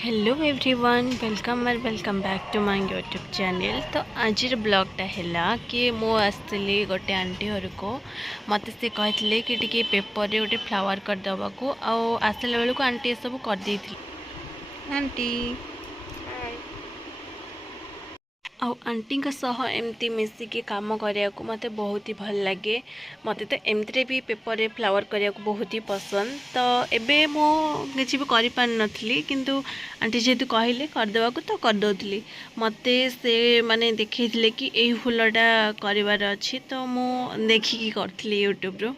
Hello everyone welcome back to my YouTube channel. तो आज ब्लॉगटा है कि मु आसली गोटे आंटी घर को मत से कहते कि टी पेपर रे गोटे फ्लावर करदेवा को आसला बेलू आंटी सब करदे आंटी आंटी एमती मिसिकी काम करने को मत बहुत ही भल लगे। मत तो एमती भी पेपर रे फ्लावर करने को बहुत ही पसंद। तो एबे मो किसी भी कर पार नी किंतु आंटी जेहेतु कहले करदेवा को तो करदे मत से माने देखते कि यही फूलटा करार अच्छी तो मु देखिकी करी यूट्यूब रो।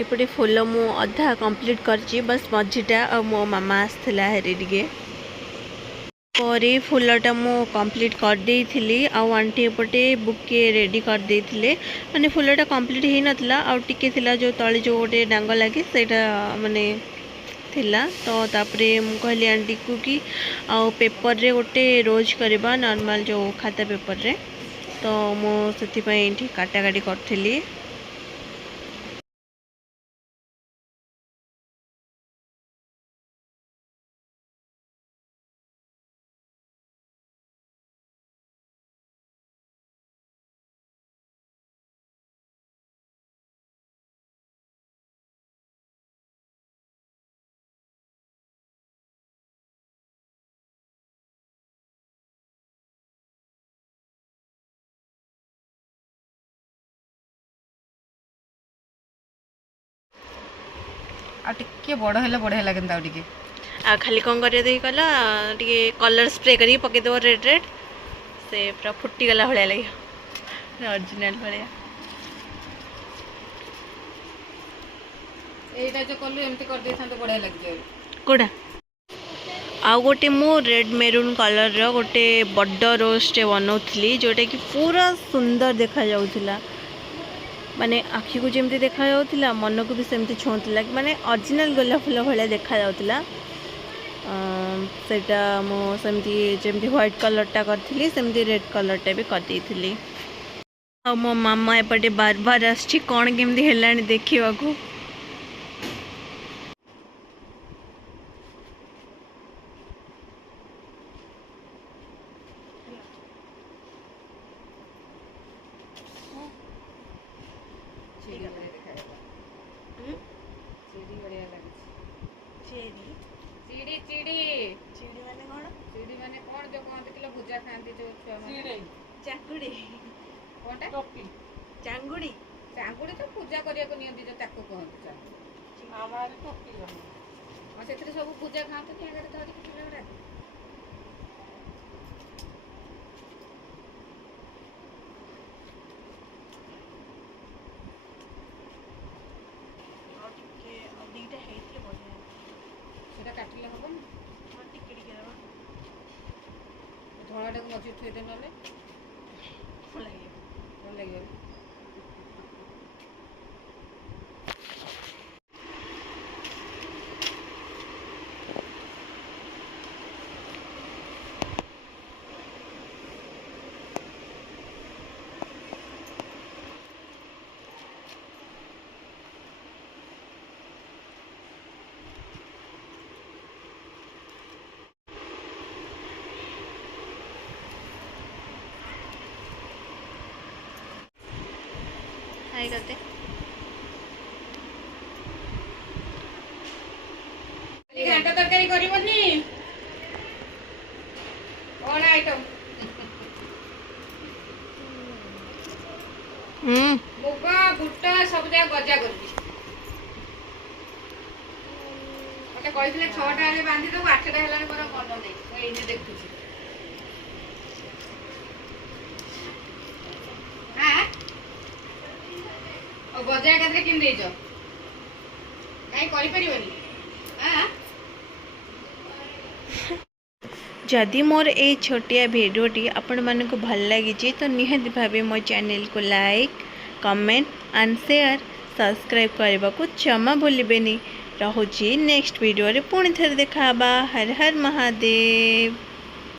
एपटे फुल मु अधा कंप्लीट करची बस मझीटा और मो मामा आसला हेरी टे पर फुलटा मु कंप्लीट कर देइथिली आंटी एपटे बुके रेडी कर देइथिले माने फुलटा कंप्लीट ही नथला आ टिके थिला जो तळे जो गोटे डांग लागे सेटा माने थिला। तो तापरे मु कहली आंटी को कि पेपर रे गोटे रोज करबा नॉर्मल जो खाता पेपर रे तो मु सेति पई काटा काटी करथिली। आ टिके बड़ है बढ़िया लगे टे आ खाली कौन कर कला टे कलर स्प्रे कर पकईदेव रेड रेड से पूरा फुटीगला भाया लगे ओरिजिनल भाया। एटा जो कलु एमती कर दे थांतो बढ़िया लगे कोड़ा आउ गोटे मु रेड मेरून कलर रो गोटे बड्ड रोजटे बनाऊली जोटा कि पूरा सुंदर देखा जाउथिला माने आखि को जमती देखा जाउथिला मन को भी सेमती छुँला माने ओरिजिनल गोलाप फूल भाया देखा जाउथिला। सेटा मु सेमती जमती व्हाइट कलरटा करथिली सेमती रेड कलरटा भी कर देइथिली। आ मो मामा एपटे बार बार आछि कोन केमती हेलानी देखिबा को चिड़ी चिड़ी चिड़ी माने कौन जो कहते किलो भुजा खाती जो छुआ माने चांगुड़ी कोनटा चांगुड़ी ଚାଙ୍ଗୁଡ଼ି ତ ପୂଜା କରିବାକୁ ନିଅନ୍ତି ଯୋଉ ତାକୁ କହନ୍ତି ଚାଙ୍ଗୁଡ଼ି। ଆମ ଆଡ଼େ ପକେଇବନି। ଆଉ ସେଥିରେ ସବୁ ପୂଜା ଖାଆନ୍ତି ଆଗରେ ଧରିକି ଚୁଲା ଗୁଡ଼ାକ। ଆଉ ଟିକେ ଆଉ ଦୁଇଟା ହେଇଥିଲେ ବଢ଼ିଆ ସେଟା କାଟିଲେ ହବନି। ହଁ ଟିକେ ଟିକେ ଦେବା ଧଳାଟାକୁ ମଝିରେ ଥୋଇଦେ ନହେଲେ ଭଲ ଲାଗିବ। ଭଲ ଲାଗିବନି। ହେଇଗତେ ଘାଣ୍ଟ ତରକାରୀ କରିବନି? କଣ ଆଇଟମ୍? ମୁଗ ବୁଟ ସବୁ ଯାକ ଗଜା କରିବି। ମତେ କହିଥିଲେ 6ଟା ବେଳେ ବାନ୍ଧିଦବୁ, 8ଟା ହେଲାଣି ମୋର ମନ ନାହିଁ। ମୁଁ ଏଇନେ ଦେଖୁଛି। ଆଉ ଗଜା ଏକାଥରେ କିଣି ଦେଇଛ, କାହିଁ କରିପାରିବନି? जदि मोर ए छोटिया भिडियोटी आपण मानक भल लगी तो निहाती भावे मो चैनल को like comment and share subscribe करने को जमा भूलिबेनी। रहुची नेक्स्ट वीडियो रे पुणी थे देखा। हर हर महादेव।